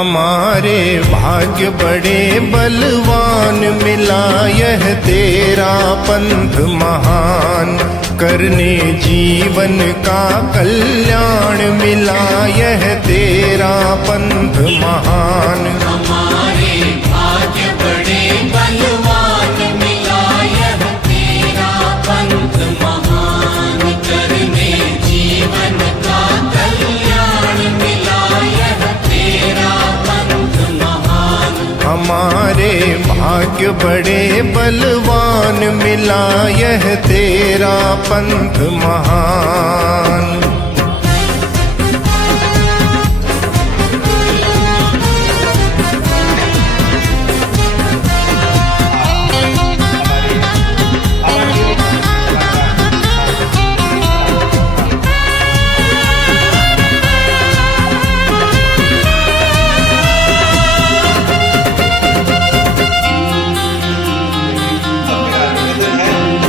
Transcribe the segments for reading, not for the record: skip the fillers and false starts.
हमारे भाग्य बड़े बलवान मिला यह तेरा पंथ महान, करने जीवन का कल्याण मिला यह तेरा पंथ महान। हमारे भाग्य बड़े बलवान मिला यह तेरा पंथ महान, करने जीवन का कल्याण मिला यह तेरा पंथ महान। हमारे भाग्य बड़े बलवान मिला यह तेरा पंथ महान।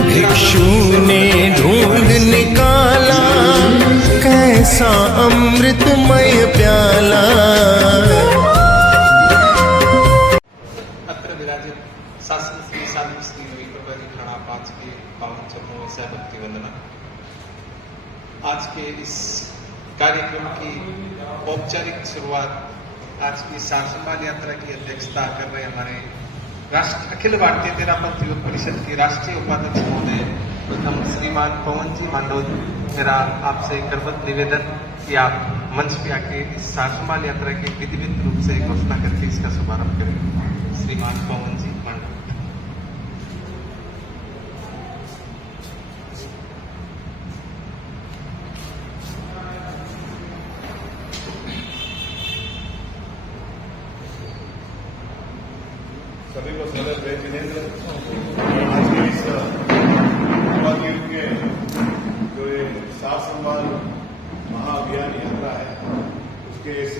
भिक्षु ने ढूंढ निकाला कैसा अमृतमय प्याला। अत्र विराजित शासन श्री साधु श्री रविप्रभा प्रणाम। आज के पावन चरणों में से भक्ति वंदना। आज के इस कार्यक्रम की औपचारिक शुरुआत आज की सारसंभाल यात्रा की अध्यक्षता कर रहे हमारे राष्ट्र अखिल भारतीय तेरापंथ युवक परिषद के राष्ट्रीय उपाध्यक्ष महोदय प्रथम श्रीमान पवन जी मांडोद, मेरा आपसे करबद्ध निवेदन कि आप मंच पे आके इस सारसंभाल यात्रा के विधिवत रूप से घोषणा करके इसका शुभारंभ करें। श्रीमान पवन जी मांडोद। सभी को स्वागत है। जिनेंद्र, आज के इस युवा युग के जो ये सार संभाल महाअभियान यात्रा है, उसके इस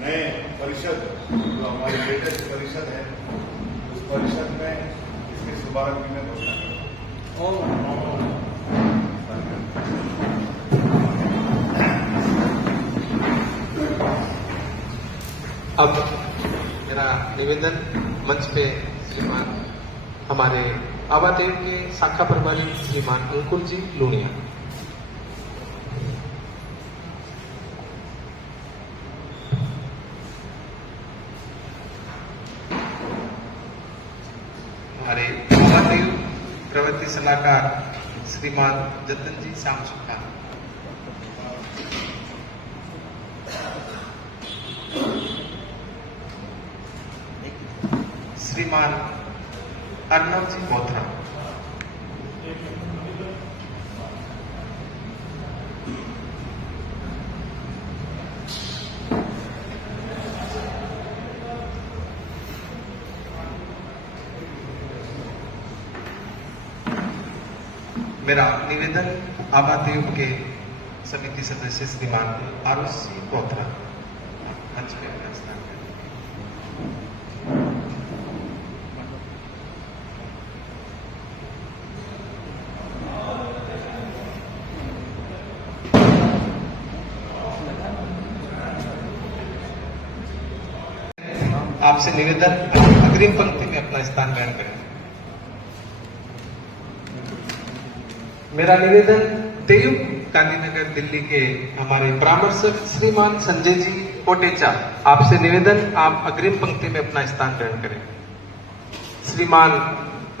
नए परिषद जो हमारी लेटेस्ट परिषद है, उस परिषद में इसके शुभारंभ की मैं घोषणा करूँ। अब मेरा निवेदन मंच पे श्रीमान हमारे आवादेव के शाखा प्रभारी श्रीमान अंकुर जी लूणिया। हमारे आवादेव प्रवृत्ति सलाहकार श्रीमान जतन जी सामसुखा। श्रीमान अर्नव जी बोथरा। मेरा निवेदन आवादेव के समिति सदस्य श्रीमान आरुष जी बोथरा मंच पे अपना स्थान करें। आपसे निवेदन अग्रिम पंक्ति में अपना स्थान ग्रहण करें। मेरा निवेदन देव गांधीनगर दिल्ली के हमारे परामर्शक श्रीमान संजय जी कोटेचा, आपसे निवेदन आप अग्रिम पंक्ति में अपना स्थान ग्रहण करें। श्रीमान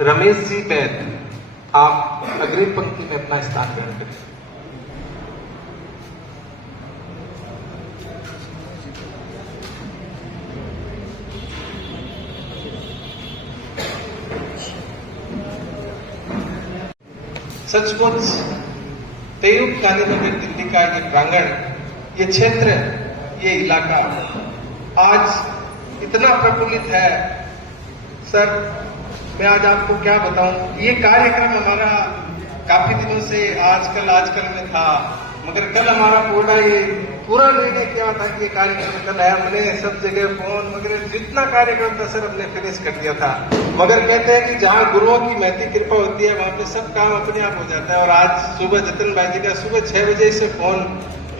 रमेश जी बैद, आप अग्रिम पंक्ति में अपना स्थान ग्रहण करें। सचमुच तेयूब गांधीनगर दिल्ली का ये प्रांगण, ये क्षेत्र, ये इलाका आज इतना प्रफुल्लित है। सर, मैं आज आपको क्या बताऊं, ये कार्यक्रम हमारा काफी दिनों से आजकल में था, मगर कल हमारा पूरा निर्णय किया था कि ये कार्यक्रम कल है। हमने सब जगह फोन वगैरह जितना कार्यक्रम था सर हमने फिनिश कर दिया था, मगर कहते हैं कि जहाँ गुरुओं की महती कृपा होती है वहां पे सब काम अपने आप हो जाता है। और आज सुबह जतन भाई जी का सुबह 6 बजे से फोन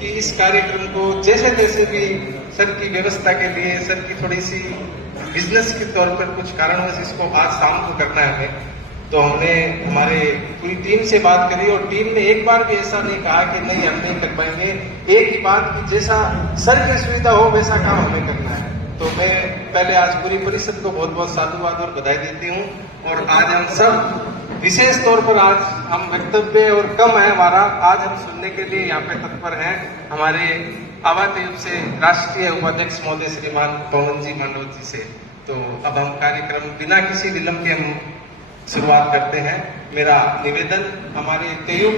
कि इस कार्यक्रम को जैसे तैसे भी सर की व्यवस्था के लिए, सर की थोड़ी सी बिजनेस के तौर पर कुछ कारणों से इसको आज शाम को करना है हमें, तो हमने हमारे पूरी टीम से बात करी और टीम ने एक बार भी ऐसा नहीं कहा कि नहीं हम नहीं कर पाएंगे। एक ही बात कि जैसा सर की सुविधा हो वैसा काम हमें करना है। तो मैं पहले आज पूरी परिषद को बहुत बहुत साधुवाद और बधाई देती हूँ। और आज हम सब विशेष तौर पर आज हम वक्तव्य और कम है हमारा, आज हम सुनने के लिए यहाँ पे तत्पर हैं हमारे आवादेव से राष्ट्रीय उपाध्यक्ष महोदय श्रीमान पवन जी मांडोत जी से। तो अब हम कार्यक्रम बिना किसी विलंब के हम शुरुआत करते हैं। मेरा निवेदन हमारे तेयुग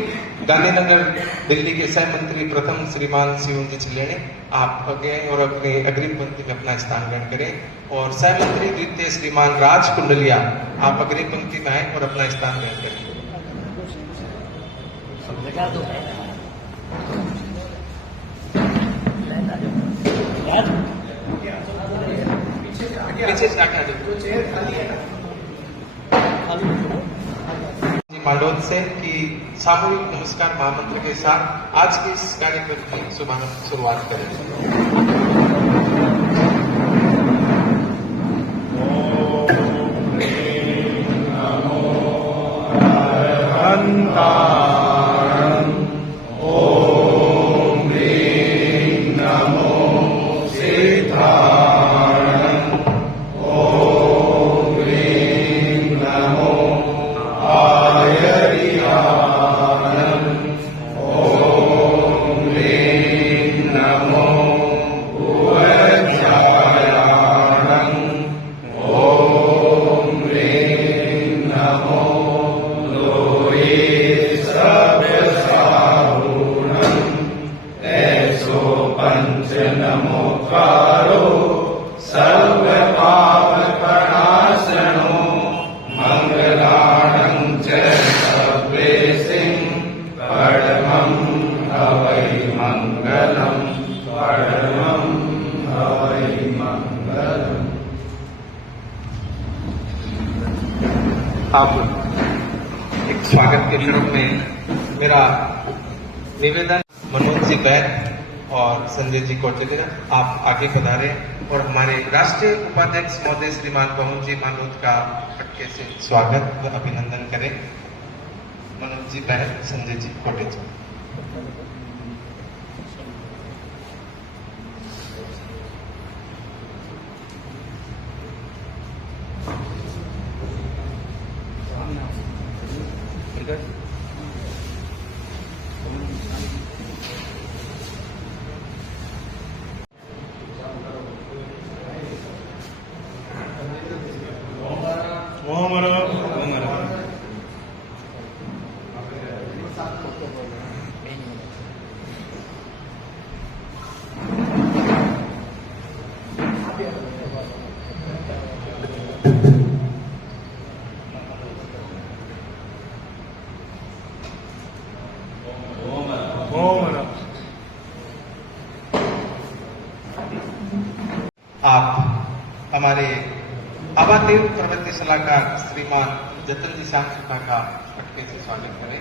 गांधीनगर दिल्ली के सह मंत्री प्रथम श्रीमान शिवम जी चिलेने, आप आगे और अपने अग्रिम पंक्ति में अपना स्थान ग्रहण करें। और सह मंत्री द्वितीय श्रीमान राज कुंडलिया, आप अग्रिम पंक्ति में आए और अपना स्थान ग्रहण करें। पीछे से आगे आ जाओ। मांडोत से कि सामूहिक नमस्कार महामंत्र के साथ आज के इस कार्यक्रम की शुरुआत करें। अब एक स्वागत के रूप में मेरा निवेदन मनोज जी बैद और संजय जी कोटेकर, आप आगे पधारे और हमारे राष्ट्रीय उपाध्यक्ष महोदय श्रीमान पवन जी मांडोत का फटके से स्वागत व अभिनंदन करें। मनोज जी बैद, संजय जी कोटेकर। आप हमारे आवादेव प्रवृत्ति सलाहकार श्रीमान जतन जी सांसुका का फटके से स्वागत करें।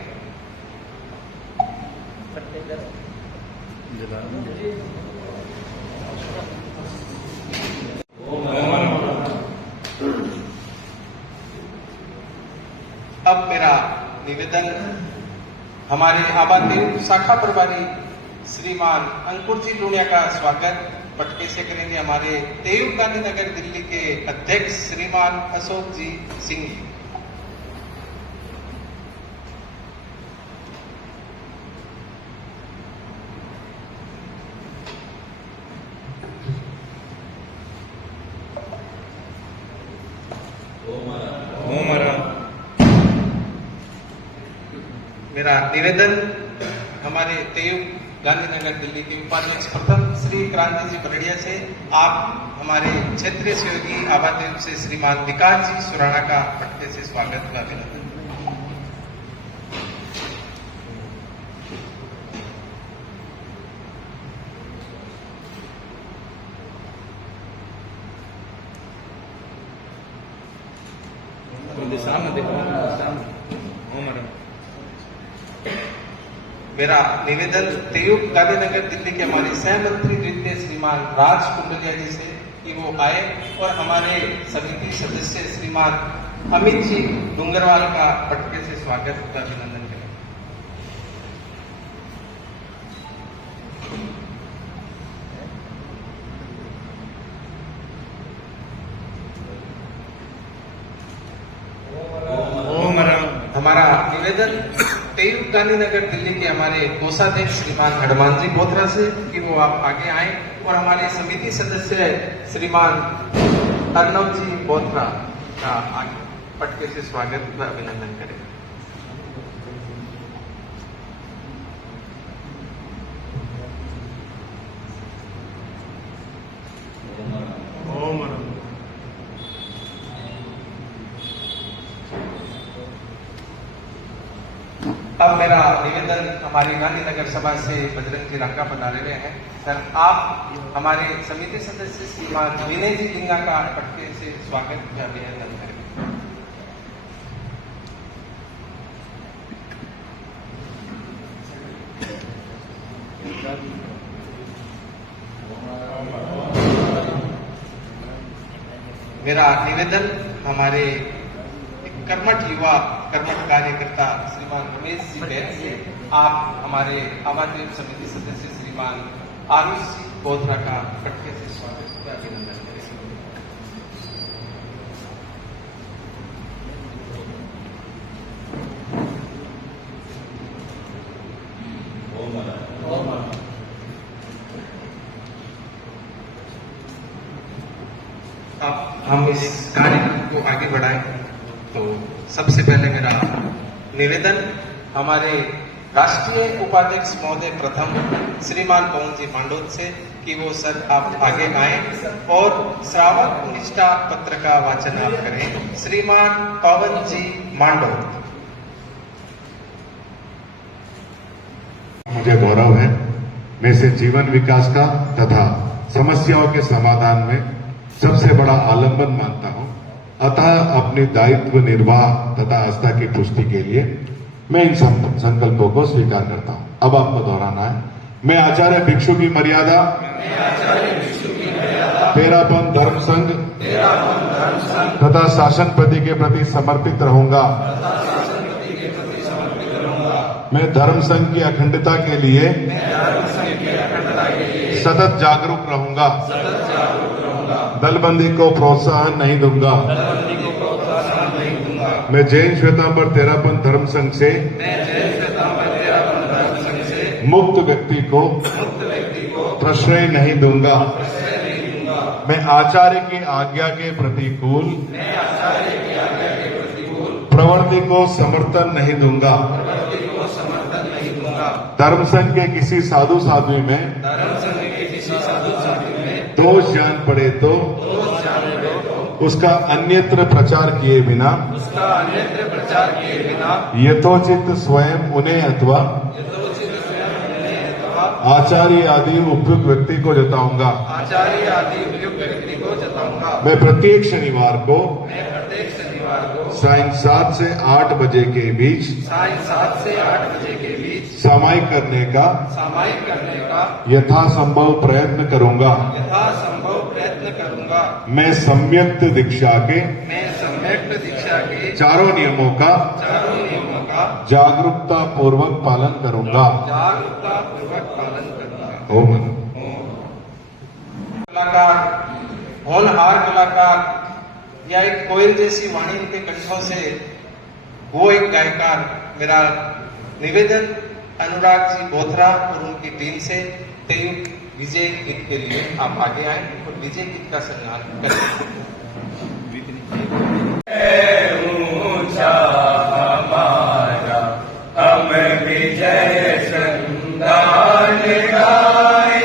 अब मेरा निवेदन हमारे आवादेव शाखा प्रभारी श्रीमान अंकुर जी लूणिया का स्वागत पटके से करेंगे हमारे तेयुग गांधीनगर दिल्ली के अध्यक्ष श्रीमान अशोक जी सिंह। मेरा निवेदन हमारे तेयुग गांधीनगर दिल्ली के उपाध्यक्ष प्रथम श्री क्रांति जी बरड़िया से, आप हमारे क्षेत्रीय सहयोगी आवादेव से श्रीमान विकास जी सुराणा का फटके से स्वागत व अभिनंदन। मेरा निवेदन तेयुब गांधीनगर दिल्ली के हमारे सह मंत्री द्वितीय श्रीमान राज कुंडलिया जी से कि वो आए और हमारे समिति सदस्य श्रीमान अमित जी डूंगरवाल का पटके से स्वागत का अभिनंदन करें। हमारा निवेदन तेयुब गांधीनगर दिल्ली के हमारे कोषाध्यक्ष श्रीमान हनुमान जी बोथरा से कि वो आप आगे आए और हमारे समिति सदस्य श्रीमान अर्नव जी बोथरा का आगे पटके से स्वागत व अभिनंदन करें। अब मेरा निवेदन हमारे गांधीनगर सभा से बजरंग जी रंगा पधारे रहे हैं। सर आप हमारे समिति सदस्य श्रीमान विनय जी लिंगा का पटके से स्वागत व अभिनंदन करें। मेरा निवेदन हमारे कर्मठ युवा कर्मठ कार्यकर्ता श्रीमान रमेश जी बैन से आप हमारे आवासीय समिति सदस्य श्रीमान आरुष जी बोधरा का पटके से स्वागत व अभिनंदन करें। अब हम इस कार्य को आगे बढ़ाएं तो सबसे पहले मेरा निवेदन हमारे राष्ट्रीय उपाध्यक्ष महोदय प्रथम श्रीमान पवन जी मांडोत से कि वो सर आप आगे आए और श्रावक निष्ठा पत्र का वाचन आप करें। श्रीमान पवन जी मांडोत। मुझे गौरव है, मैं इसे जीवन विकास का तथा समस्याओं के समाधान में सबसे बड़ा आलंबन मानता हूं। अतः अपने दायित्व निर्वाह तथा आस्था की पुष्टि के लिए मैं इन संकल्पों को स्वीकार करता हूं। अब आपको दोहराना है। मैं आचार्य भिक्षु की मर्यादा तेरापन धर्म संघ तथा शासन प्रति के प्रति समर्पित रहूंगा। मैं धर्म संघ की अखंडता के लिए सतत जागरूक रहूंगा। दलबंदी को प्रोत्साहन नहीं दूंगा। मैं जैन श्वेतांबर तेरापन धर्म संघ से मुक्त व्यक्ति को प्रश्रय नहीं दूंगा। मैं आचार्य की आज्ञा के प्रतिकूल प्रवृत्ति को समर्थन नहीं दूंगा। धर्म संघ के किसी साधु साध्वी में दोष जान पड़े तो उसका अन्यत्र प्रचार किए बिना यथोचित स्वयं उन्हें अथवा आचार्य आदि उपयुक्त व्यक्ति को जताऊंगा। मैं प्रत्येक शनिवार को सायं 7 से 8 बजे के बीच सामायिक करने का यथासंभव प्रयत्न करूंगा। मैं सम्यक्त दीक्षा के चारों नियमों का जागरूकता पूर्वक पालन करूंगा। ओम। कलाकार, होनहार कलाकार या एक कोयल जैसी वाणी उनके कंठों से वो एक गायकार। मेरा निवेदन अनुराग जी बोथरा और उनकी टीम से तेयुब विजय गीत के लिए आप आगे आए और विजय गीत का सम्मान करें। हमारा हम विजय संदान गाए,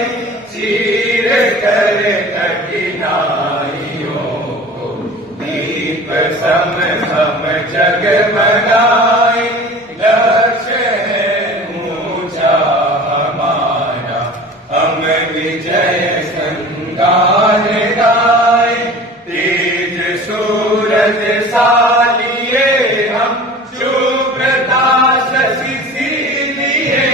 चीर कर कठिनाइयों को दीप सम सम जगमगाए। लक्ष्य है ऊंचा हमारा, हम विजय संदान गाए। तेज सूरज सा लिए हम, शुभ्रता शशि सी लिए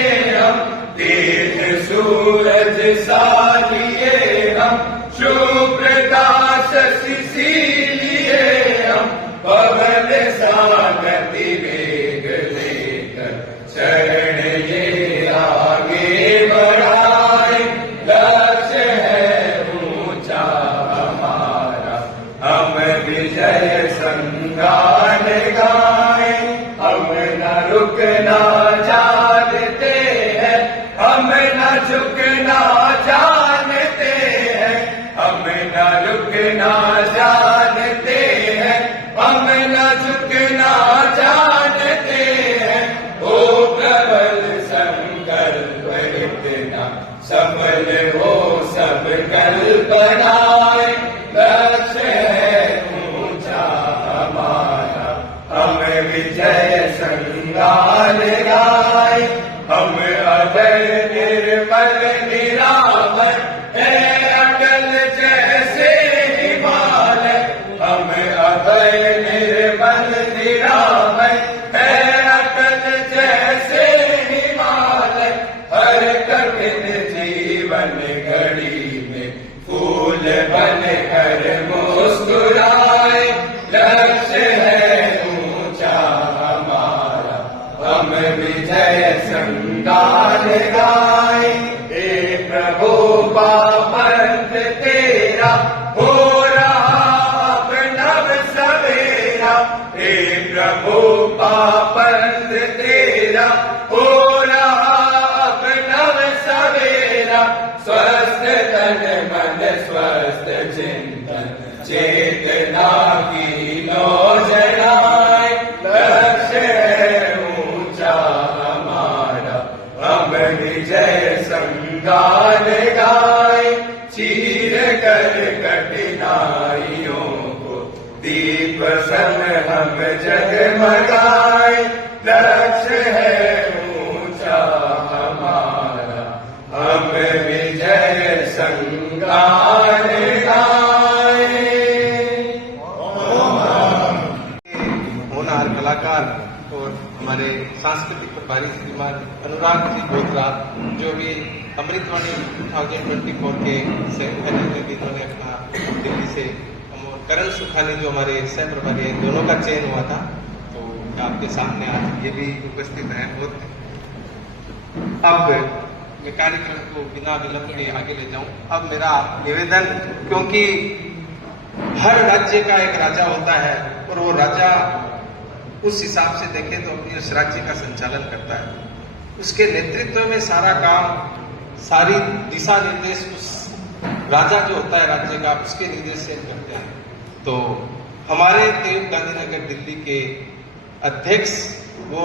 गति वेग लेकर चरण ये आगे बढ़ाए। लक्ष्य है ऊंचा हमारा, हम विजय संगान गाए। हम न रुकना जानते हैं, हम न झुकना जानते हैं, हम न रुकना जानते हैं, हम न झुकना जानते हैं। ओ प्रबल संकल्प इतना सफल हो सब कल्पनाएं। लक्ष्य है ऊंचा हमारा, हम विजय संगान गाए। हम अजय निर्मल निरामय है अटल जैसे हिमालय। हम अभय निर्मल निरामय है अटल जैसे हिमालय। हर कठिन जीवन घड़ी में फूल बन कर मुस्कुराए। लक्ष्य है ऊंचा हमारा, हम विजय संगान गाए। हे प्रभु पापंथ तेरा हो रहा अब नव सवेरा। हे प्रभु पापंथ तेरा हो रहा अब नव सवेरा। स्वस्थ तन मन स्वस्थ चिंतन चेतना की लो जड़ाए। लक्ष्य है ऊंचा हमारा, हम विजय संगान गाए। चीर कर कठिनाइयों को दीप सम हम जगमगाए। लक्ष्य है ऊंचा हमारा, हम विजय संगान गाए। होनहार कलाकार और हमारे सांस्कृतिक प्रभारी श्रीमान अनुराग जी बोधरा, जो भी अमृतवाणी 2024 के सेमीफाइनल में इन्होंने अपना दिल्ली से, और करण सुखानी जो हमारे सह प्रभारी हैं, दोनों का चयन हुआ था। तो आपके सामने आज ये भी उपस्थित हैं। अब मैं कार्यक्रम को बिना विलंब के आगे ले जाऊं। अब मेरा निवेदन, क्योंकि हर राज्य का एक राजा होता है और वो राजा उस हिसाब से देखें तो अपने उस राज्य का संचालन करता है। उसके नेतृत्व में सारा काम, सारी दिशा निर्देश उस राजा जो होता है राज्य का, उसके निर्देश से करते हैं। तो हमारे तेज गांधीनगर दिल्ली के अध्यक्ष, वो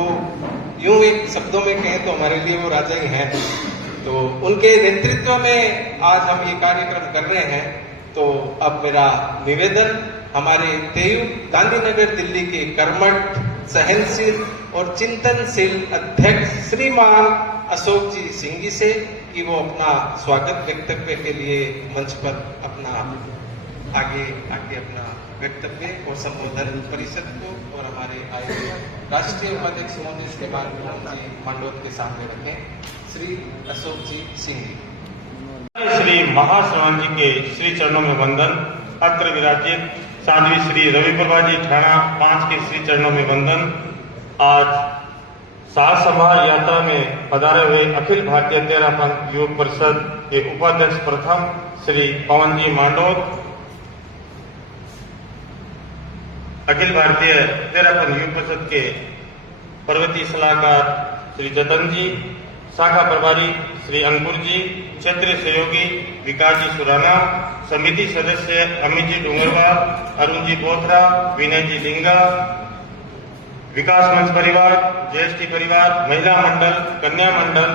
यूं एक शब्दों में कहें तो हमारे लिए वो राजा ही हैं। तो उनके नेतृत्व में आज हम ये कार्यक्रम कर रहे हैं। तो अब मेरा निवेदन हमारे तेयूब गांधीनगर दिल्ली के कर्मठ, सहनशील और चिंतनशील अध्यक्ष श्रीमान अशोक जी सिंह जी से कि वो अपना स्वागत वक्तव्य के लिए मंच पर अपना आगे अपना वक्तव्य और संबोधन परिषद को और हमारे आए राष्ट्रीय उपाध्यक्ष महोदय श्रीमान जी मांडोत के सामने रखें। श्री अशोक जी सिंह जी। श्री महाश्रवण जी के श्री चरणों में वंदन। अत्र विराजित साध्वी श्री रवि प्रभा जी ठाणा 5 के श्री चरणों में वंदन। आज सार समाज यात्रा में पधारे हुए अखिल भारतीय तेरा पंथ युवक परिषद के उपाध्यक्ष प्रथम श्री पवन जी मांडोत, अखिल भारतीय तेरा पंथ युवक परिषद के पर्वतीय सलाहकार श्री जतन जी, शाखा प्रभारी श्री अंकुर जी, क्षेत्रीय सहयोगी विकास जी सुराना, समिति सदस्य अमित जी डूंगरवाल, अरुण जी बोथरा, विनय जी लिंगा, विकास मंच परिवार, जीएसटी परिवार, महिला मंडल, कन्या मंडल,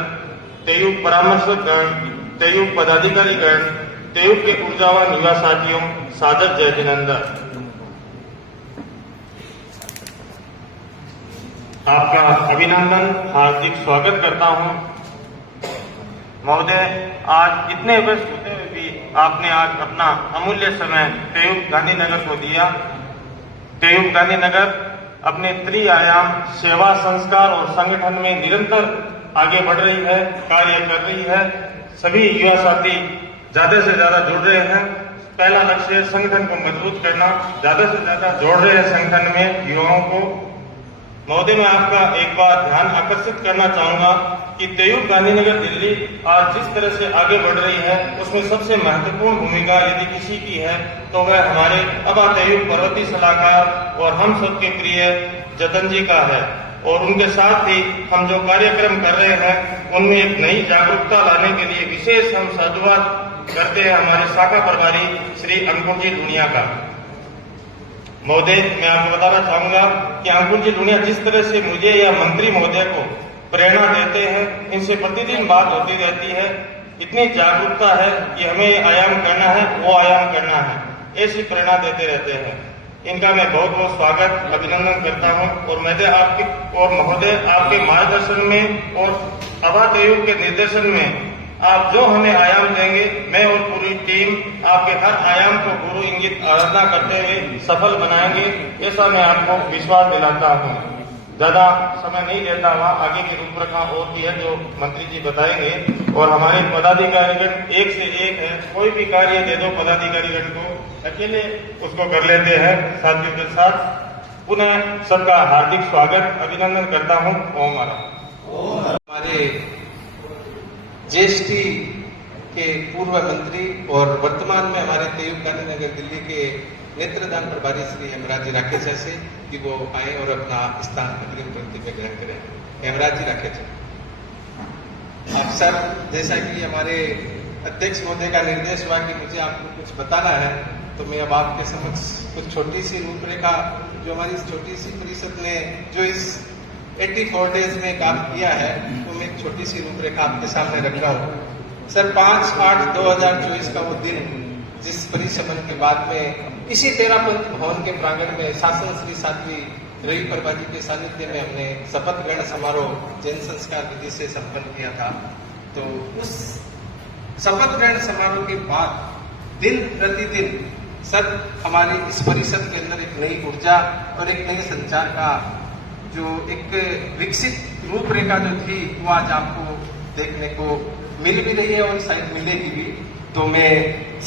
तेयूब परामर्शक गण, तेयूब पदाधिकारी गण, तेयूब के ऊर्जावान युवा साथियों, सादर जय जिनेंद्र। आपका अभिनंदन, हार्दिक स्वागत करता हूं। महोदय, आज इतने व्यस्त होते हुए भी आपने आज अपना अमूल्य समय तेयूब गांधीनगर को दिया। तेयूब गांधीनगर अपने त्रिआयाम सेवा, संस्कार और संगठन में निरंतर आगे बढ़ रही है, कार्य कर रही है। सभी युवा साथी ज्यादा से ज्यादा जुड़ रहे हैं। पहला लक्ष्य है संगठन को मजबूत करना, ज्यादा से ज्यादा जोड़ रहे हैं संगठन में युवाओं को। महोदय, मैं आपका एक बार ध्यान आकर्षित करना चाहूंगा कि तयूब गांधीनगर दिल्ली आज जिस तरह से आगे बढ़ रही है उसमें सबसे महत्वपूर्ण भूमिका यदि किसी की है तो वह हमारे अबा तयूब पर्वती सलाहकार और हम सबके प्रिय जतन जी का है। और उनके साथ ही हम जो कार्यक्रम कर रहे हैं उनमें एक नई जागरूकता लाने के लिए विशेष हम साधुवाद करते हैं हमारे शाखा प्रभारी श्री अंकुर जी लुनिया का। महोदय, मैं आपको बताना चाहूंगा कि अंकुर जी लुनिया जिस तरह से मुझे या मंत्री महोदय को प्रेरणा देते हैं, इनसे प्रतिदिन बात होती रहती है, इतनी जागरूकता है कि हमें ये आयाम करना है, वो आयाम करना है, ऐसी प्रेरणा देते रहते हैं। इनका मैं बहुत बहुत स्वागत अभिनंदन करता हूं। और महोदय आपके मार्गदर्शन में और अबा तयूब के निर्देशन में आप जो हमें आयाम देंगे, मैं और पूरी टीम आपके हर आयाम को गुरु इंगित आराधना करते हुए सफल बनाएंगे, ऐसा मैं आपको विश्वास दिलाता हूँ। ज्यादा समय नहीं लेता, वहाँ आगे की रूपरेखा और भी है जो मंत्री जी बताएंगे। और हमारे पदाधिकारीगण एक से एक है, कोई भी कार्य दे दो पदाधिकारीगण को, अकेले उसको कर लेते हैं साथियों के साथ। पुनः सबका हार्दिक स्वागत अभिनंदन करता हूँ। ओम आराम। हमारे जीएसटी के पूर्व मंत्री और वर्तमान में हमारे तयूब गांधीनगर दिल्ली के नेत्रदान प्रभारी श्री हेमराज जी राखेचा से कि वो आए और अपना स्थान अग्रिम पंक्ति में ग्रहण करें। हेमराज जी राखेचा। अब सर, जैसा कि हमारे अध्यक्ष महोदय का निर्देश हुआ कि मुझे आपको कुछ बताना है, तो मैं अब आपके समक्ष कुछ छोटी सी रूपरेखा जो हमारी इस छोटी सी परिषद ने जो इस 84 डेज में काम किया है, तो मैं एक छोटी सी रूपरेखा आपके सामने रख रहा हूँ। सर, 5/8/2024 का वो दिन जिस परिसमन के बाद में इसी तेरापंथ भवन के प्रांगण में शासन श्री साध्वी रवि प्रभा जी के सानिध्य में हमने शपथ ग्रहण समारोह जैन संस्कार विधि से संपन्न किया था। तो उस शपथ ग्रहण समारोह के बाद दिन प्रतिदिन सर हमारी इस परिषद के अंदर एक नई ऊर्जा और एक नए संचार का जो एक विकसित रूपरेखा जो थी वो आज आपको देखने को मिल भी रही है और शायद मिलेगी भी। तो मैं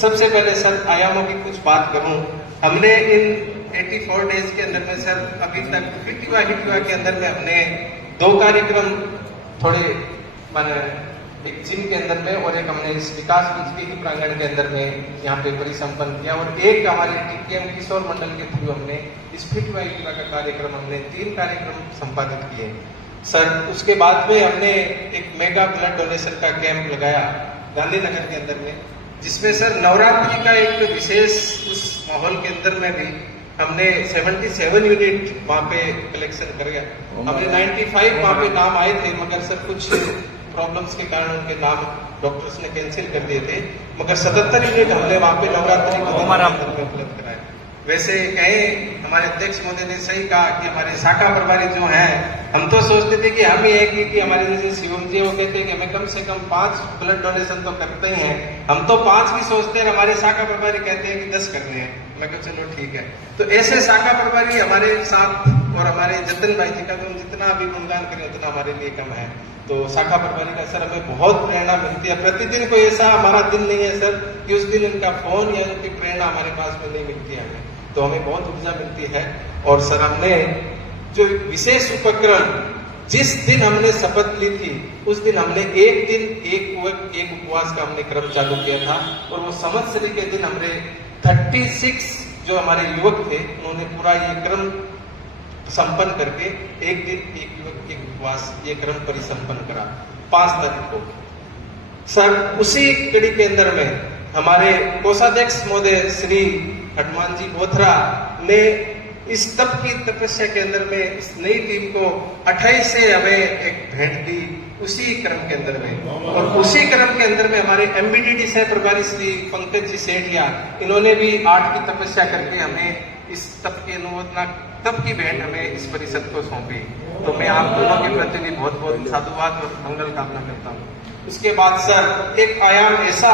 सबसे पहले सर आयामों की कुछ बात करूं। हमने इन 84 डेज के अंदर में सर अभी तक हिटुआ के अंदर में हमने 2 कार्यक्रम थोड़े माने एक जिम के अंदर में और एक हमने इस विकास कुंज के प्रांगण के अंदर में यहाँ पे परिसंपन्न किया और एक हमारे टीकेएम किशोर मंडल के थ्रू हमने इस फिट का कार्यक्रम हमने 3 कार्यक्रम संपादित किए सर। उसके बाद में हमने एक मेगा ब्लड डोनेशन का कैंप लगाया गांधीनगर के अंदर में, जिसमें सर नवरात्रि का एक विशेष उस माहौल के अंदर में भी हमने 77 यूनिट वहाँ पे कलेक्शन कर गया। हमने 95 वहाँ पे नाम आए थे, मगर सर कुछ प्रॉब्लम्स के कारण उनके नाम डॉक्टर्स ने कैंसिल कर दिए थे, मगर 77 यूनिट हमने वहाँ पे नवरात्रि को उपलब्ध कराए। वैसे कहें हमारे अध्यक्ष महोदय ने सही कहा कि हमारे शाखा प्रभारी जो हैं, हम तो सोचते थे कि हम ये कि हमारे जैसे शिवम जी वो कहते हैं कि हमें कम से कम 5 ब्लड डोनेशन तो करते ही हैं, हम तो 5 की सोचते हैं, हमारे शाखा प्रभारी कहते हैं कि 10 करने हैं। मैं कहा चलो ठीक है। तो ऐसे शाखा प्रभारी हमारे साथ और हमारे जतन भाई जी का तो जितना भी गुणगान करें उतना हमारे लिए कम है। तो शाखा प्रभारी का सर हमें बहुत प्रेरणा मिलती है। प्रतिदिन कोई ऐसा हमारा दिन नहीं है सर कि उस दिन इनका फोन या उनकी प्रेरणा हमारे पास में नहीं मिलती है हमें, तो हमें बहुत ऊर्जा मिलती है। और सर हमने जो विशेष उपक्रम जिस दिन हमने शपथ ली थी उस दिन हमने एक दिन एक उपवास का हमने क्रम चालू किया था और वो संवत्सरी के दिन हमने 36 जो हमारे युवक थे उन्होंने पूरा ये क्रम संपन्न करके एक दिन एक युवक एक उपवास ये क्रम परिसंपन्न करा 5 तारीख को। सर उसी कड़ी के अंदर में हमारे कोषाध्यक्ष महोदय श्री हनुमान जी बोथरा ने इस तप की तपस्या के अंदर में इस नई टीम को 28 से हमें एक भेंट दी उसी क्रम के अंदर में। और उसी क्रम के अंदर में हमारे एमबीडीडी सह प्रभारी श्री पंकज जी सेठिया इन्होंने भी 8 की तपस्या करके हमें इस तप की अनुमोदना तप की भेंट हमें इस परिषद को सौंपी। तो मैं आप दोनों के प्रति भी बहुत बहुत साधुवाद और मंगल कामना करता हूँ। उसके बाद सर एक आयाम ऐसा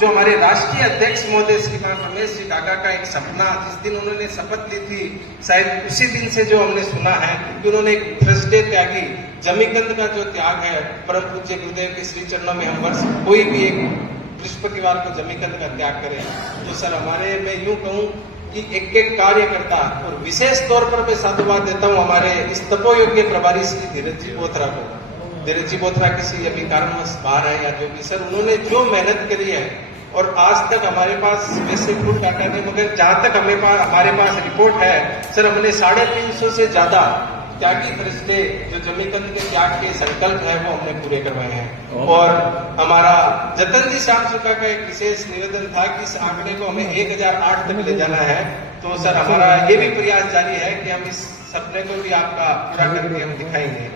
जो हमारे राष्ट्रीय अध्यक्ष महोदय श्रीमान रमेश जी डागा का एक सपना जिस दिन उन्होंने शपथ ली थी, शायद उसी दिन से जो हमने सुना है कि उन्होंने एक थर्सडे त्यागी जमीकंद का जो त्याग है परम पूज्य गुरुदेव के श्री चरणों में हम वर्ष कोई भी एक बृहस्पतिवार को जमीकंद का त्याग करें। तो सर हमारे मैं यूं कहूँ कि एक एक कार्यकर्ता, और विशेष तौर पर मैं साधुवाद देता हूं हमारे इस तपोयोग्य प्रभारी श्री धीरज जी बोथरा को। धीरज जी बोथरा किसी अभी कारणवश बाहर है या जो भी, सर उन्होंने जो मेहनत करी है, और आज तक हमारे पास वैसे फुल डाटा नहीं, मगर जहां तक हमारे पास रिपोर्ट है सर, हमने 350 से ज्यादा त्यागी फरिश्ते जो जमीकंद के त्याग के संकल्प है वो हमने पूरे करवाए हैं। और हमारा जतन जी श्याम सुखा का एक विशेष निवेदन था कि इस आंकड़े को हमें 1008 तक ले जाना है। तो सर हमारा ये भी प्रयास जारी है कि हम इस सपने को भी आपका पूरा करके हम दिखाएंगे।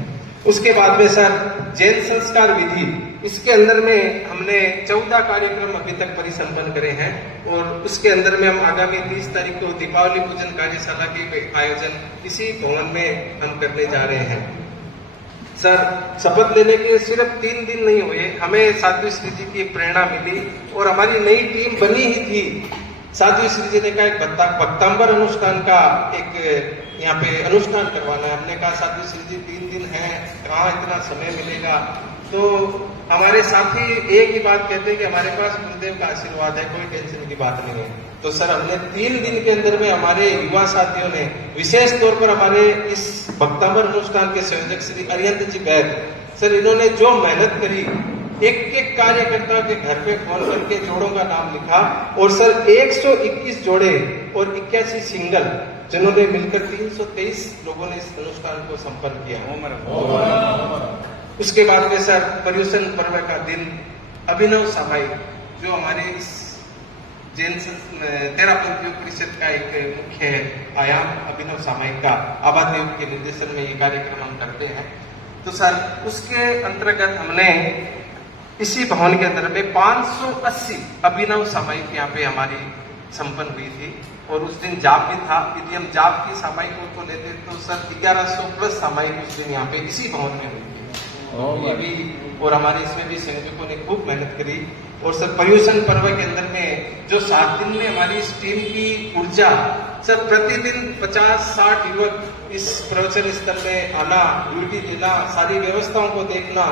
उसके बाद में सर जैन संस्कार विधि, इसके अंदर में हमने 14 कार्यक्रम अभी तक परिसंपन्न करे हैं, और उसके अंदर में हम आगामी 30 तारीख को दीपावली पूजन कार्यशाला के आयोजन इसी भवन में हम करने जा रहे हैं। सर शपथ लेने के सिर्फ 3 दिन नहीं हुए, हमें साध्वी श्री जी की प्रेरणा मिली और हमारी नई टीम बनी ही थी। साध्वी श्री जी ने कहा एक भक्तांबर अनुष्ठान का एक यहाँ पे अनुष्ठान करवाना है। हमने कहा साध्वी श्री जी 3 दिन है, कहाँ इतना समय मिलेगा। तो हमारे साथी एक ही बात कहते हैं कि हमारे पास गुरुदेव का आशीर्वाद है, कोई टेंशन की बात नहीं है। तो सर हमने 3 दिन के अंदर में हमारे युवा साथियों ने, विशेष तौर पर हमारे इस भक्तांबर अनुष्ठान के संयोजक श्री अरिहंत जी बैद, सर इन्होंने जो मेहनत करी, एक एक कार्यकर्ता के घर पे फोन करके जोड़ों का नाम लिखा, और सर 121 जोड़े और 81 सिंगल, जिन्होंने मिलकर 323 लोगों ने इस अनुष्ठान को संपन्न किया। उसके बाद में सर पर्युषण पर्व का दिन अभिनव सामायिक, जो हमारे इस जैन तेरापंथी परिषद का एक मुख्य आयाम अभिनव सामायिक का आबादेव के निर्देशन में ये कार्यक्रम हम करते हैं। तो सर उसके अंतर्गत हमने इसी भवन के अंदर में 580 अभिनव सामायिक यहाँ पे हमारी संपन्न हुई थी, और उस दिन जाप भी था। यदि हम जाप की सामायिकों को लेते तो सर 1100 प्लस सामायिक उस दिन यहाँ पे इसी भवन में हुई थी। ये भी, और हमारे इसमें भी संयोजकों ने खूब मेहनत करी। और सर पर्युषण पर्व के अंदर में जो 7 दिन में हमारी इस टीम की ऊर्जा, सर प्रतिदिन 50-60 युवक इस प्रवचन स्थल में आना, ड्यूटी देना, सारी व्यवस्थाओं को देखना,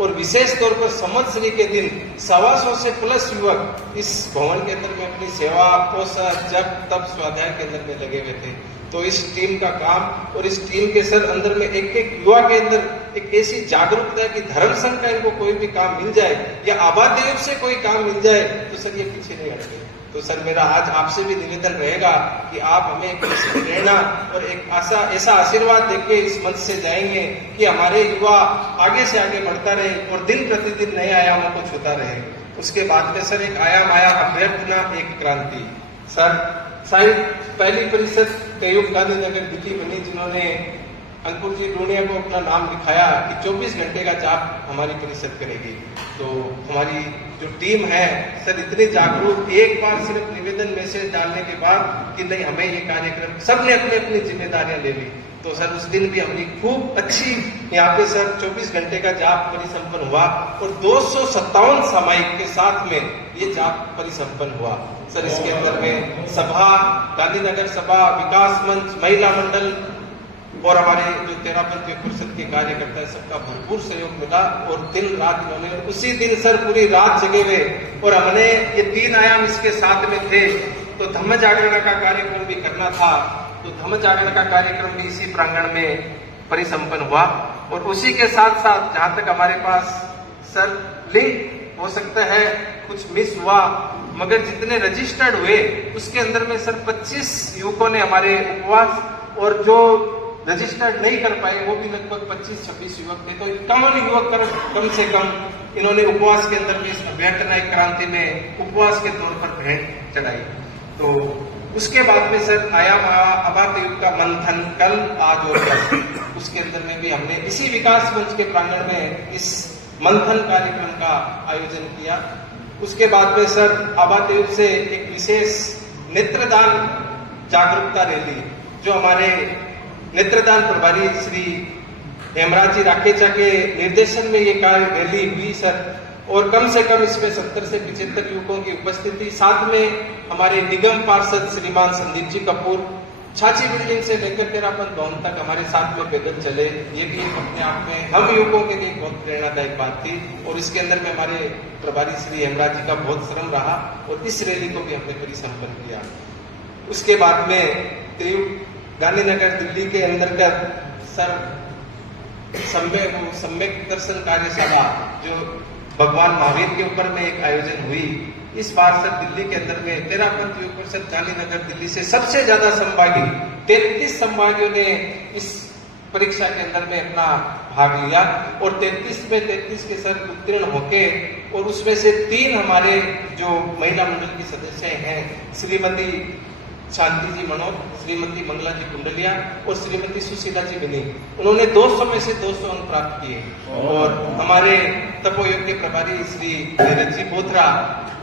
और विशेष तौर पर संवत्सरी के दिन 125 से प्लस युवक इस भवन के अंदर में अपनी सेवा, पोषण, जप, तप, स्वाध्याय के अंदर में लगे हुए थे। तो इस टीम का काम, और इस टीम के सर अंदर में एक एक युवा के अंदर एक ऐसी जागरूकता है कि धर्म संघ का इनको कोई भी काम मिल जाए या आबादेव से कोई काम मिल जाए तो सर ये पीछे नहीं हटते। तो सर मेरा आज आपसे भी निवेदन रहेगा कि आप हमें एक ऐसी प्रेरणा और एक ऐसा आशीर्वाद देके इस मंच से जाएंगे कि हमारे युवा आगे से आगे बढ़ता रहे और दिन प्रतिदिन नए आयामों को छूता रहे। उसके बाद में सर एक आयाम आया अभ्यर्थना एक क्रांति। सर शायद पहली परिषद कयुग गांधीनगर दिल्ली बनी, जिन्होंने अंकुर जी डूनिया को अपना नाम लिखाया कि 24 घंटे का जाप हमारी परिषद करेगी। तो हमारी जो टीम है सर इतनी जागरूक, एक बार सिर्फ निवेदन मैसेज डालने के बाद कि नहीं हमें ये कार्यक्रम, सबने अपनी अपनी जिम्मेदारियां ले ली। तो सर उस दिन भी हमने खूब अच्छी यहाँ पे सर 24 घंटे का जाप परिसंपन्न हुआ, और 257 सामायिक के साथ में ये जाप परिसंपन्न हुआ। सर इसके अंदर में सभा, गांधीनगर सभा, विकास मंच, महिला मंडल और हमारे जो तेरापंथी परिषद के कार्यकर्ता है, सबका भरपूर सहयोग मिला, और दिन रात उन्होंने, उसी दिन सर पूरी रात जगे हुए, और हमने ये 3 आयाम इसके साथ में थे। तो धम्म जागरण का कार्यक्रम भी करना था, तो धम्म जागरण का कार्यक्रम भी इसी प्रांगण में परिसंपन्न हुआ। और उसी के साथ साथ जहां तक हमारे पास सर लिंक हो सकता है कुछ मिस हुआ, मगर जितने रजिस्टर्ड हुए उसके अंदर में सर 25 युवकों ने हमारे उपवास, और जो रजिस्टर्ड नहीं कर पाए वो भी लगभग 25-26 युवक थे। तो 51 युवक कम से कम इन्होंने उपवास के अंदर में इस अभ्यर्थना एक क्रांति में उपवास के तौर पर भेंट चढ़ाई। तो उसके बाद में सर आयाम आबादेव का मंथन कल, आज और कल, उसके अंदर में भी हमने इसी विकास मंच के प्रांगण में इस मंथन कार्यक्रम का आयोजन किया। उसके बाद में सर आबादेव से एक विशेष नेत्रदान जागरूकता रैली, जो हमारे नेत्रदान प्रभारी श्री हेमराज जी राकेचा के निर्देशन में ये कार्य रैली हुई सर, और कम से कम इसमें 70 से 75 युवकों की उपस्थिति, साथ में हमारे निगम पार्षद श्रीमान संदीप जी कपूर छाची बिल्डिंग से लेकर तेरापंथ भवन तक हमारे साथ में पैदल चले। ये भी एक अपने आप में हम युवकों के लिए बहुत प्रेरणादायक बात थी, और इसके अंदर में हमारे प्रभारी श्री हेमराज जी का बहुत श्रम रहा, और इस रैली को भी हमने परिसंपन्न किया। उसके बाद में गांधीनगर दिल्ली के अंतर्गत सर सम्यक दर्शन कार्यशाला जो भगवान महावीर के ऊपर में एक आयोजन हुई। इस बार सर दिल्ली के अंदर में 13% गांधीनगर दिल्ली से सबसे ज्यादा संभागी 33 संभागियों ने इस परीक्षा के अंदर में अपना भाग लिया और 33 में 33 के सर उत्तीर्ण होके और उसमें से 3 हमारे जो महिला मंडल की सदस्य हैं श्रीमती शांति जी मनोज, श्रीमती मंगला जी कुंडलिया और श्रीमती सुशीला जी बिनी, उन्होंने 200 में से 200 अंक प्राप्त किए। और हमारे तपोयोग के प्रभारी श्री नीरज जी बोथरा,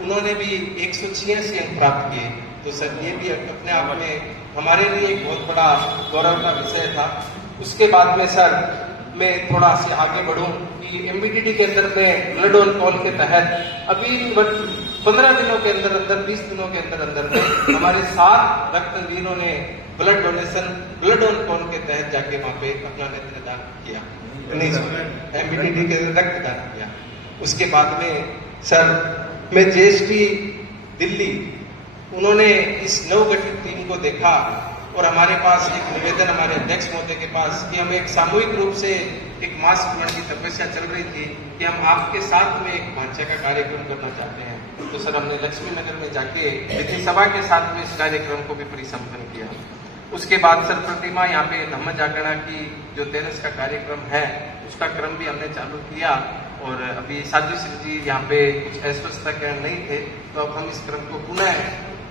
उन्होंने भी 186 अंक प्राप्त किए। तो सर ये भी अपने आप में हमारे लिए एक बहुत बड़ा गौरव का विषय था। उसके बाद में सर मैं थोड़ा से आगे बढ़ूं कि एमबीडीडी के अंदर में ब्लड ऑन कॉल के तहत अभी 15 दिनों के अंदर अंदर 20 दिनों के अंदर अंदर में हमारे 7 रक्तवीरों ने blood donation blood on call के तहत जाके वहां पे अपना नेत्रदान किया, एमबीडीडी के रक्तदान किया। उसके बाद में सर मैं जीएसटी दिल्ली उन्होंने इस नवगठित टीम को देखा और हमारे पास एक निवेदन हमारे अध्यक्ष महोदय के पास कि हम एक सामूहिक रूप से एक मास्क पूर्ण की तपस्या चल रही थी कि हम आपके साथ में एक भांचे का कार्यक्रम करना चाहते हैं। तो सर हमने लक्ष्मी नगर में जाके विधि सभा के साथ में इस कार्यक्रम को भी परिसंपन्न किया। उसके बाद सर प्रतिमा यहाँ पे धम्म जागरणा की जो 13 का कार्यक्रम है उसका क्रम भी हमने चालू किया और अभी साधु श्री जी यहाँ पे कुछ अस्वस्थता के नहीं थे तो अब हम इस क्रम को पुनः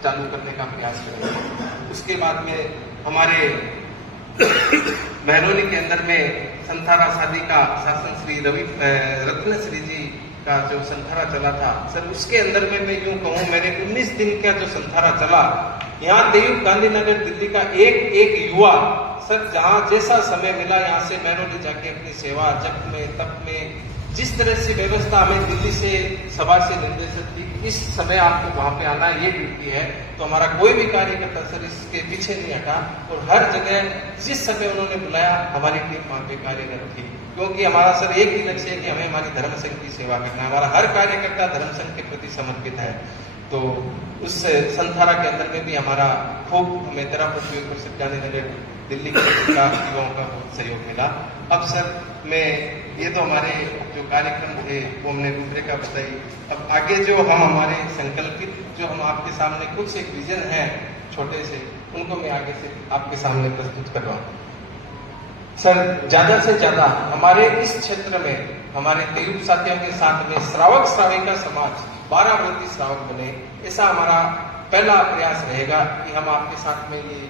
चालू करने का प्रयास करेंगे। उसके बाद में हमारे महरौली के अंदर में संथारा शादी का शासन श्री रत्न श्री जी का जो संथारा चला था सर उसके अंदर में मैं यूं कहूं मेरे 19 दिन का जो संथारा चला यहाँ देव गांधीनगर दिल्ली का एक युवा सर जहाँ जैसा समय मिला यहाँ से महरौली जाके अपनी सेवा जप में तप में जिस तरह से व्यवस्था हमें दिल्ली से सभा से निर्देशित थी इस समय आपको वहां पे आना ये ड्यूटी है। तो हमारा कोई भी कार्यकर्ता सर इसके पीछे नहीं हटा और हर जगह जिस समय उन्होंने बुलाया हमारी टीम वहां पे कार्यरत थी क्योंकि हमारा सर एक ही लक्ष्य है कि हमें हमारी धर्म संघ की सेवा करना है। हमारा हर कार्यकर्ता धर्म संघ के प्रति समर्पित है। तो उस संथारा के अंदर में भी हमारा खूब हमें 13% गांधीनगर दिल्ली के युवाओं का बहुत सहयोग मिला। अब सर मैं ये तो हमारे जो कार्यक्रम थे वो हमने रूपरेखा बताई। अब आगे जो हम हमारे संकल्पित जो हम आपके सामने कुछ एक विजन है छोटे से उनको मैं आगे से आपके सामने प्रस्तुत कर रहा हूँ। सर ज्यादा से ज्यादा हमारे इस क्षेत्र में हमारे देव साथियों के साथ में श्रावक श्राविका समाज 12 वृत्ति श्रावक बने, ऐसा हमारा पहला प्रयास रहेगा कि हम आपके साथ में ये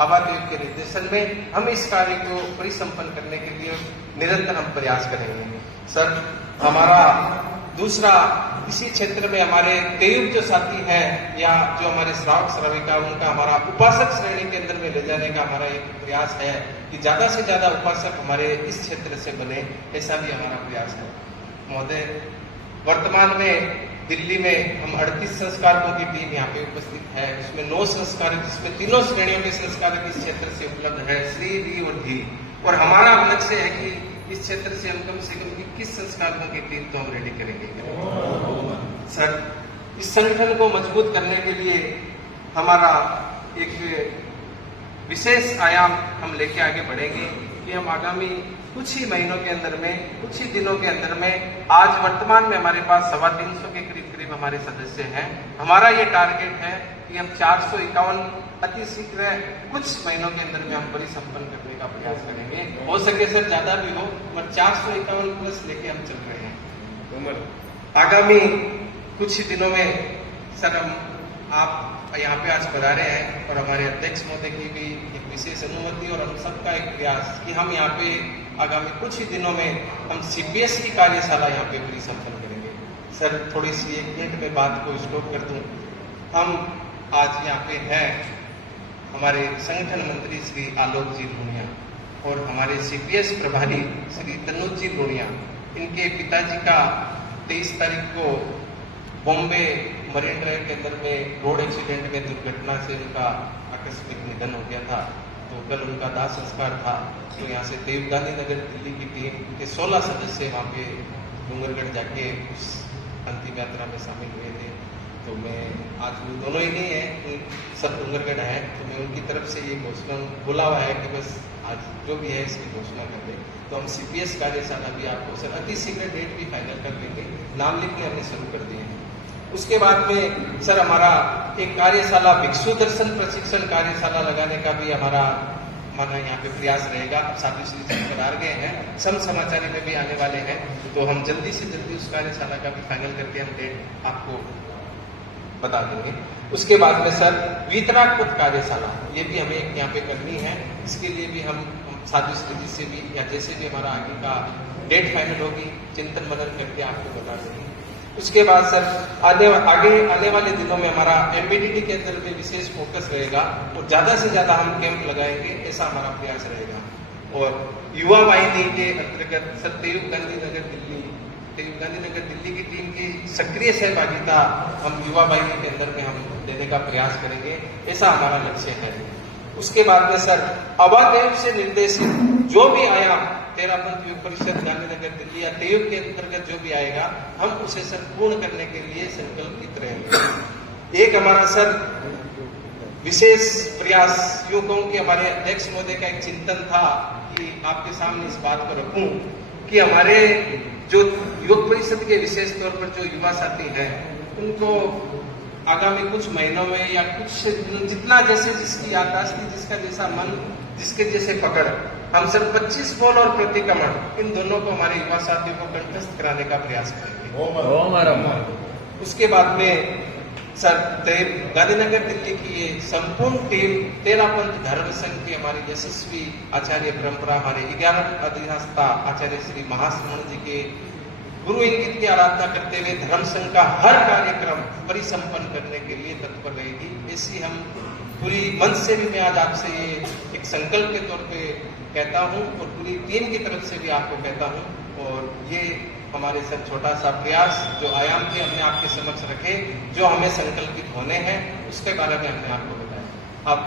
आवादेव के निर्देशन में हम इस कार्य को परिसंपन्न करने के लिए निरंतर हम प्रयास करेंगे। सर हमारा दूसरा इसी क्षेत्र में हमारे देव जो साथी हैं या जो हमारे श्रावक श्राविका उनका हमारा उपासक श्रेणी के अंदर में ले जाने का हमारा एक प्रयास है कि ज्यादा से ज्यादा उपासक हमारे इस क्षेत्र से बने, ऐसा भी हमारा प्रयास है। महोदय वर्तमान में दिल्ली में हम 38 संस्कारकों की टीम यहाँ पे उपस्थित है, इसमें 9 संस्कारक जिसमें तीनों श्रेणियों के संस्कारक इस क्षेत्र से उपलब्ध है, श्री री और धी। और हमारा लक्ष्य है कि इस क्षेत्र से हम कम से कम 21 संस्कारकों की टीम तो हम रेडी करेंगे। सर इस संगठन को मजबूत करने के लिए हमारा एक विशेष आयाम हम लेके आगे बढ़ेंगे कि हम आगामी कुछ ही महीनों के अंदर में कुछ ही दिनों के अंदर में आज वर्तमान में हमारे पास 350 के करीब हमारे सदस्य हैं। हमारा ये टारगेट है कि हम 451 अति शीघ्र कुछ महीनों के अंदर में हम परिसंपन्न करने का प्रयास करेंगे। हो सके सर ज्यादा भी हो पर 451 प्लस लेके हम चल रहे हैं। आगामी कुछ ही दिनों में सर हम आप यहाँ पे आज पधारे हैं और हमारे अध्यक्ष महोदय की भी एक विशेष अनुमति और हम सबका एक प्रयास कि हम यहाँ पे आगामी कुछ ही दिनों में हम CPS की कार्यशाला यहाँ पे परिसंपन्न करेंगे। सर थोड़ी सी एक मिनट में बात को स्टॉप कर दूं। हम आज यहाँ पे हैं हमारे संगठन मंत्री श्री आलोक जी लोनिया और हमारे CPS प्रभारी श्री तनुज जी लोनिया। इनके पिताजी का 23 तारीख को बॉम्बे मरीन ड्राइव के अंदर में रोड एक्सीडेंट में दुर्घटना से उनका आकस्मिक निधन हो गया था। तो कल उनका दाह संस्कार था। तो यहाँ से देव गांधीनगर दिल्ली की टीम के 16 सदस्य वहाँ पे डूंगरगढ़ जाके उस अंतिम यात्रा में शामिल हुए थे। तो मैं आज वो दोनों ही नहीं है, सब डूंगरगढ़ है, तो मैं उनकी तरफ से ये घोषणा बोला हुआ है कि बस आज जो भी है इसकी घोषणा कर दें। तो हम CPS कार्यशाला भी आपको सर अति शीघ्र डेट भी फाइनल कर देंगे, नाम लिखने हमने शुरू कर दिए हैं। उसके बाद में सर हमारा एक कार्यशाला भिक्षु दर्शन प्रशिक्षण कार्यशाला लगाने का भी हमारा माना यहाँ पे प्रयास रहेगा। साधु श्री जी करार गए हैं, सम समाचारी में भी आने वाले हैं, तो हम जल्दी से जल्दी उस कार्यशाला का भी फाइनल करके हम डेट आपको बता देंगे। उसके बाद में सर वीतरागपथ कार्यशाला ये भी हमें यहाँ पे करनी है, इसके लिए भी हम साधु श्री जी से भी या जैसे भी हमारा आगे का डेट फाइनल होगी चिंतन मनन करके आपको बता देंगे। उसके बाद सर आगे आने वाले दिनों में हमारा MBDT के अंदर में विशेष फोकस रहेगा और ज्यादा से ज्यादा हम कैंप लगाएंगे, ऐसा हमारा प्रयास रहेगा। और युवा वाहिनी के अंतर्गत सर तेयूब गांधीनगर दिल्ली की टीम की सक्रिय सहभागिता हम युवा वाहिनी के अंदर में हम देने का प्रयास करेंगे, ऐसा हमारा लक्ष्य है। उसके बाद में सर अवादेव से निर्देशित जो भी आयाम तेरापंथ युग परिषद गांधीनगर दिल्ली या तेयुग के अंतर्गत जो भी आएगा हम उसे सर पूर्ण करने के लिए संकल्पित रहेंगे। एक हमारा सर विशेष प्रयास यूं कहूं कि हमारे अध्यक्ष महोदय का एक चिंतन था कि आपके सामने इस बात को रखूं कि हमारे जो युग परिषद के विशेष तौर पर जो युवा साथी हैं उनको आगामी कुछ महीनों में या कुछ जितना जैसे जिसकी याददाश्त, जिसका जैसा मन, जिसके जैसे पकड़, हम सर 25 बॉल और प्रतिक्रमण इन दोनों को हमारे युवा साथियों को कंठस्थ कराने का प्रयास करेंगे। उसके बाद में सर गांधीनगर दिल्ली की ये संपूर्ण टीम तेरापंथ धर्म संघ की हमारी यशस्वी आचार्य परंपरा हमारे 11 अधिष्ठाता आचार्य श्री महाश्रमण जी के गुरु इंगित की आराधना करते हुए धर्म संघ का हर कार्यक्रम परिसंपन्न करने के लिए तत्पर रहेगी। ऐसी हम पूरी मंच से भी मैं आज आपसे ये एक संकल्प के तौर पे कहता हूँ और पूरी टीम की तरफ से भी आपको कहता हूँ। और ये हमारे सर छोटा सा प्रयास जो आयाम थे हमने आपके समक्ष रखे, जो हमें संकल्पित होने हैं उसके बारे में हमने आपको बताया। अब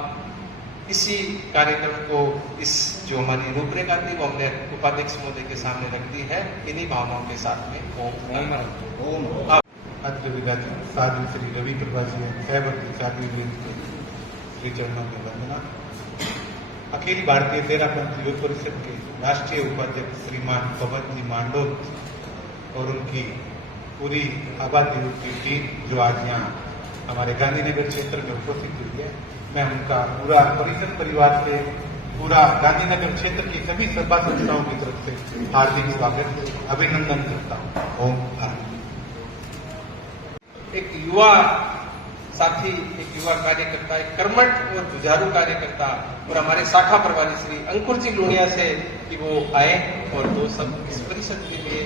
इसी कार्यक्रम को इस जो हमारी रूपरेखा थी वो हमने उपाध्यक्ष महोदय के सामने रख दी है, इन्हीं भावनाओं के साथ में ओम साधु श्री रवि कृपा जी सहभक्ति साधु श्री चरणों में वंदना। अखिल भारतीय तेरापंथ युग परिषद के राष्ट्रीय उपाध्यक्ष श्रीमान पवन जी मांडोत और उनकी पूरी आबादी की टीम जो आज यहाँ हमारे गांधीनगर क्षेत्र में उपस्थित हुई है, मैं उनका पूरा परिषद परिवार से पूरा गांधीनगर क्षेत्र की सभी सभा संस्थाओं की तरफ से हार्दिक स्वागत अभिनंदन करता हूँ। ओम भारत। एक युवा साथी, एक युवा कार्यकर्ता, एक कर्मठ और जुझारू कार्यकर्ता और हमारे शाखा प्रभारी श्री अंकुर जी लुणिया से कि वो आए और वो सब इस परिषद के लिए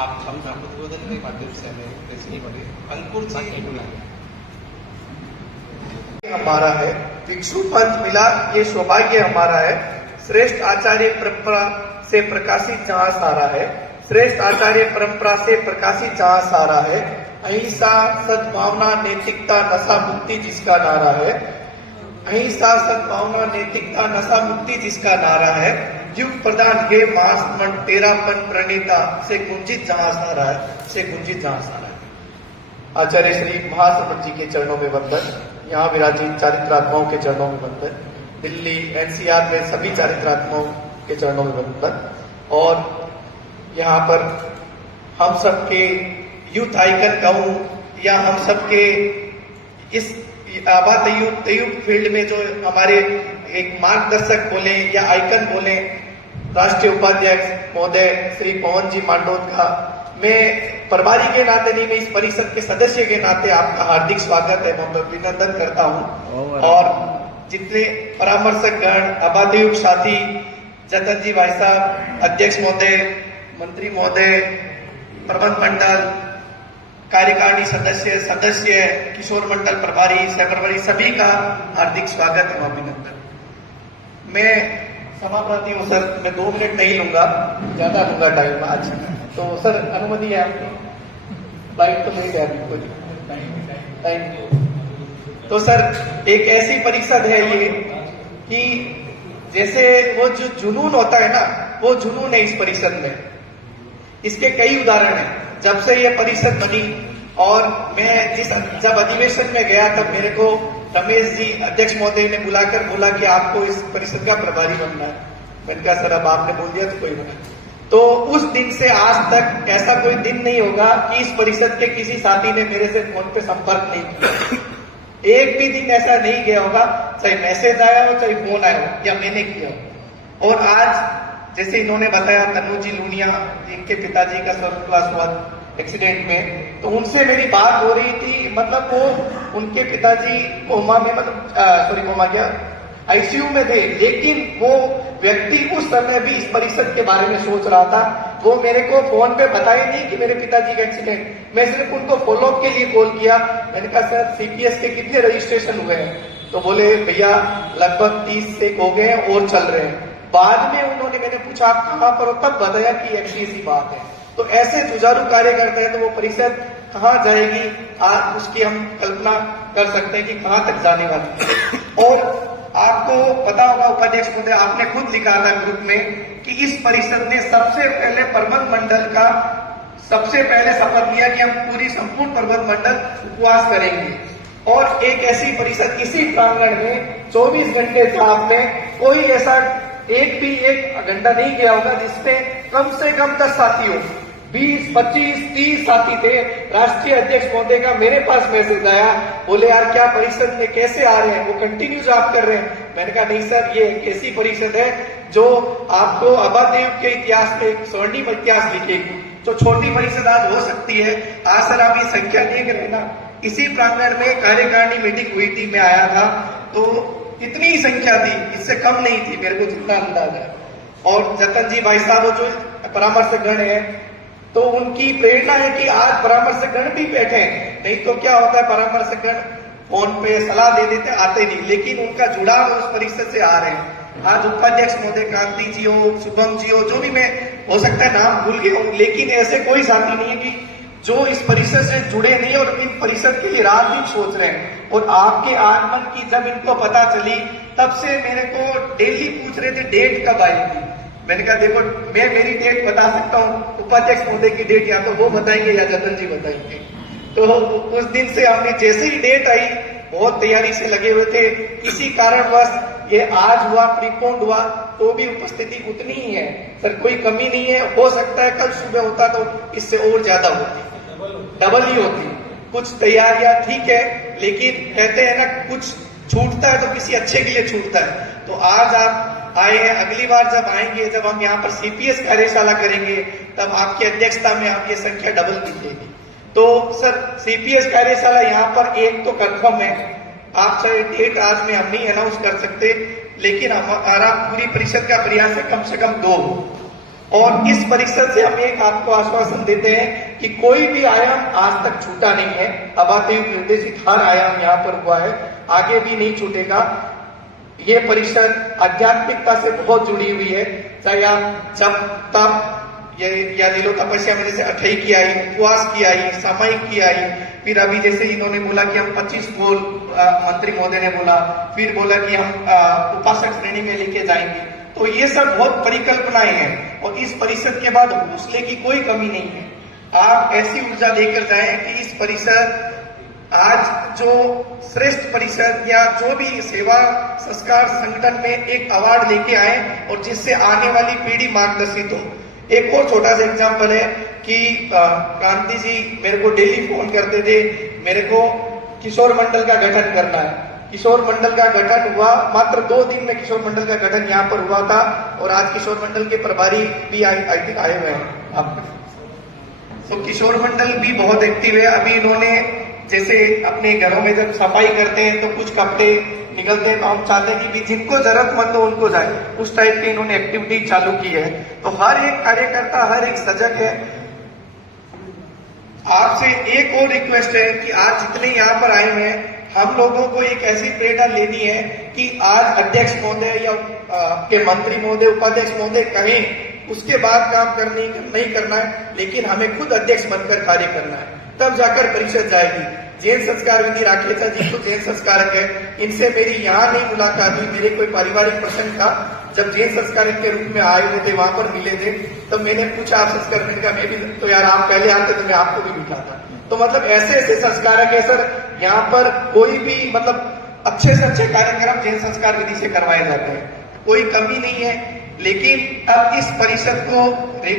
आप हम उद्बोधन के माध्यम से हमें प्रेसिंग करें। अंकुर जी हमारा है, भिक्षु पंथ मिला ये सौभाग्य हमारा है। श्रेष्ठ आचार्य परंपरा से प्रकाशित जहां सारा है, श्रेष्ठ आचार्य परंपरा से प्रकाशित जहां सारा है। अहिंसा सद्भावना नैतिकता नशा मुक्ति जिसका नारा है, अहिंसा सद्भावना नैतिकता नशा मुक्ति जिसका नारा है। युग प्रदान हे महास्मरण तेरापंथ प्रणेता से गुंजित जहां सारा है, से गुंजित जहां सारा है। आचार्य श्री महाश्रमण जी के चरणों में वंदन, यहाँ विराजित चारित्रात्माओं के चरणों में वंदन, दिल्ली NCR में सभी चारित्रात्माओं के चरणों में वंदन। और यहाँ पर हम सबके यूथ आइकन कहूँ या हम सबके इस आभा तयुग फील्ड में जो हमारे एक मार्गदर्शक बोले या आइकन बोले, राष्ट्रीय उपाध्यक्ष महोदय श्री पवन जी मांडोत का मैं प्रभारी के नाते नहीं, मैं इस परिषद के सदस्य के नाते आपका हार्दिक स्वागत है, मैं अभिनंदन करता हूं। और जितने परामर्शक गण, आबादयुग साथी, जतन जी भाई साहब, अध्यक्ष महोदय, मंत्री महोदय, प्रबंध मंडल, कार्यकारिणी सदस्य, किशोर मंडल प्रभारी, सह प्रभारी, सभी का हार्दिक स्वागत एवं अभिनंदन। मैं समाप्ति हूँ सर, मैं 2 मिनट नहीं लूंगा, ज्यादा लूंगा टाइम आज। तो सर अनुमति है आपकी? लाइट तो नहीं है अभी कोई। Thank you. तो सर एक ऐसी परिषद है ये कि जैसे वो जो जुनून होता है ना, वो जुनून है इस परिषद में। इसके कई उदाहरण हैं। जब से ये परिषद बनी और मैं जब अधिवेशन में गया तब मेरे को रमेश जी अध्यक्ष महोदय ने बुलाकर बोला कि आपको इस परिषद का प्रभारी बनना है। मैंने कहा सर अब आपने बोल दिया तो कोई बना। तो उस दिन से आज तक ऐसा कोई दिन नहीं होगा कि इस परिषद के किसी साथी ने मेरे से फोन पे संपर्क नहीं किया। एक भी दिन ऐसा नहीं गया होगा, चाहे मैसेज आया हो चाहे फोन आया हो या मैंने किया हो। और आज जैसे इन्होंने बताया तनु जी लूनिया जिनके पिताजी का स्वर्गवास हुआ एक्सीडेंट में, तो उनसे मेरी बात हो रही थी। मतलब वो उनके पिताजी कोमा में कोमा क्या आईसीयू में थे, लेकिन वो व्यक्ति उस समय भी इस परिषद के बारे में सोच रहा था। वो मेरे को फोन पे बताया नहीं कि मेरे पिताजी का एक्सीडेंट, मैं सिर्फ उनको फॉलोअप के लिए कॉल किया। मैंने कहा सर सीपीएस के कितने रजिस्ट्रेशन हुए हैं? तो बोले भैया लगभग 30 से हो गए और चल रहे हैं। बाद में उन्होंने मैंने पूछा आप कहाँ पर हो, तब बताया कि ऐसी बात है। तो ऐसे जुझारू कार्य करते हैं तो वो परिषद कहाँ जाएगी, आज उसकी हम कल्पना कर सकते हैं कि कहाँ तक जाने वाली है। और आपको पता होगा उपाध्यक्ष महोदय, आपने खुद लिखा था ग्रुप में कि इस परिषद ने सबसे पहले पर्वत मंडल का सबसे पहले शपथ लिया कि हम पूरी संपूर्ण पर्वत मंडल उपवास करेंगे। और एक ऐसी परिषद इसी प्रांगण में 24 घंटे से आपने कोई ऐसा एक घंटा नहीं किया होगा जिसमें कम से कम 10 साथी हो। 20, 25, 30 साथी थे। राष्ट्रीय अध्यक्ष महोदय का मेरे पास मैसेज आया, बोले यार क्या परिषद में कैसे आ रहे हैं, वो कंटिन्यू जॉब कर रहे हैं। मैंने कहा नहीं सर, ये एक ऐसी परिषद है जो आपको अबादेव के इतिहास में एक स्वर्णिम इतिहास लिखेगी। जो छोटी परिषद आज हो सकती है, आज सर आप ये संख्या देख रहे ना, इसी प्रांगण में कार्यकारिणी मीटिंग हुई थी, मैं आया था तो इतनी ही संख्या थी, इससे कम नहीं थी मेरे को जितना अंदाज है। और जतन जी भाई साहब जो परामर्शगण है, तो उनकी प्रेरणा है कि आज परामर्शगण भी बैठे हैं। नहीं तो क्या होता है, परामर्शगण फोन पे सलाह दे देते आते नहीं, लेकिन उनका जुड़ाव उस परिषद से आ रहे हैं। आज उपाध्यक्ष महोदय क्रांति जी हो, शुभम जी हो, जो भी मैं हो सकता है नाम भूल गया हूं, लेकिन ऐसे कोई साथी नहीं है कि जो इस परिषद से जुड़े नहीं और इन परिषद के लिए रात दिन सोच रहे हैं। और आपके आगमन की जब इनको पता चली तब से मेरे को डेली पूछ रहे थे डेट कब आएगी। मैंने कहा देखो मैं मेरी डेट बता सकता हूँ, उपाध्यक्ष महोदय की डेट या तो वो बताएंगे या जतन जी बताएंगे। तो उस दिन से हमने जैसे ही डेट आई बहुत तैयारी से लगे हुए थे। इसी कारणवश ये आज हुआ, प्रीपोन्ड हुआ, तो भी उपस्थिति उतनी ही है सर, कोई कमी नहीं है। हो सकता है कल सुबह होता तो इससे और ज्यादा होती, डबल ही होती। कुछ तैयारियां ठीक है, लेकिन कहते हैं ना कुछ छूटता है तो किसी अच्छे के लिए छूटता है। तो आज आप आए हैं, अगली बार जब आएंगे, जब हम यहाँ पर सीपीएस कार्यशाला करेंगे, तब आपकी अध्यक्षता में आपकी संख्या डबल दिखेगी। तो सर सीपीएस कार्यशाला यहाँ पर एक तो कंफर्म है, आप चाहे डेट आज में हम नहीं अनाउंस कर सकते, लेकिन हमारा पूरी परिषद का प्रयास है कम से कम 2 हो। और इस परिषद से हम एक आपको आश्वासन देते हैं कि कोई भी आयाम आज तक छूटा नहीं है। अबादेव निर्देशित हर आयाम यहाँ पर हुआ है, आगे भी नहीं छूटेगा। ये परिषद आध्यात्मिकता से बहुत जुड़ी हुई है, चाहे आप जब तब ये या ले लो, तपस्या में जैसे 28 की आई, उपवास की आई, सामायिक की आई, फिर अभी जैसे इन्होंने बोला कि हम 25 गोल मंत्री महोदय ने बोला, फिर बोला कि हम उपासक श्रेणी में लेके जाएंगे। तो ये सब बहुत परिकल्पनाएं हैं और इस परिषद के बाद हौसले की कोई कमी नहीं है। आप ऐसी ऊर्जा लेकर जाएं कि इस परिषद आज जो श्रेष्ठ परिषद या जो भी सेवा संस्कार संगठन में एक अवार्ड लेके आए और जिससे आने वाली पीढ़ी मार्गदर्शित हो। एक और छोटा सा एग्जाम्पल है कि क्रांति जी मेरे को डेली फोन करते थे, मेरे को किशोर मंडल का गठन करना है। किशोर मंडल का गठन हुआ, मात्र 2 दिन में किशोर मंडल का गठन यहाँ पर हुआ था और आज किशोर मंडल के प्रभारी भी आए हुए हैं आप। तो किशोर मंडल भी बहुत एक्टिव है। अभी इन्होंने जैसे अपने घरों में जब सफाई करते हैं तो कुछ कपड़े निकलते हैं, तो हम चाहते हैं कि जिनको जरूरतमंद हो उनको जाए, उस टाइप की इन्होंने एक्टिविटी चालू की है। तो हर एक कार्यकर्ता, हर एक सजग है। आपसे एक और रिक्वेस्ट है कि आज जितने यहाँ पर आए हुए हैं, हम लोगों को एक ऐसी प्रेरणा लेनी है कि आज अध्यक्ष महोदय या के मंत्री महोदय, उपाध्यक्ष महोदय कहें, उसके बाद काम नहीं करना है, लेकिन हमें खुद अध्यक्ष बनकर कार्य करना है, तब जाकर परिषद जाएगी। जैन संस्कार विधि राखेता जी तो जैन संस्कारक है, इनसे मेरी यहाँ नहीं मुलाकात हुई, मेरे कोई पारिवारिक प्रसंग था, जब जैन संस्कारक के रूप में आए हुए थे, वहां पर मिले थे, तब मैंने पूछा आप संस्कार, मैंने कहा मैं भी तो यार आप पहले आते तो मैं आपको भी बिठाता। तो मतलब ऐसे ऐसे संस्कार है कि सर यहाँ पर कोई भी मतलब अच्छे से अच्छे कार्यक्रम जैन संस्कार विधि से करवाए जाते हैं, कोई कमी नहीं है। लेकिन अब इस परिषद को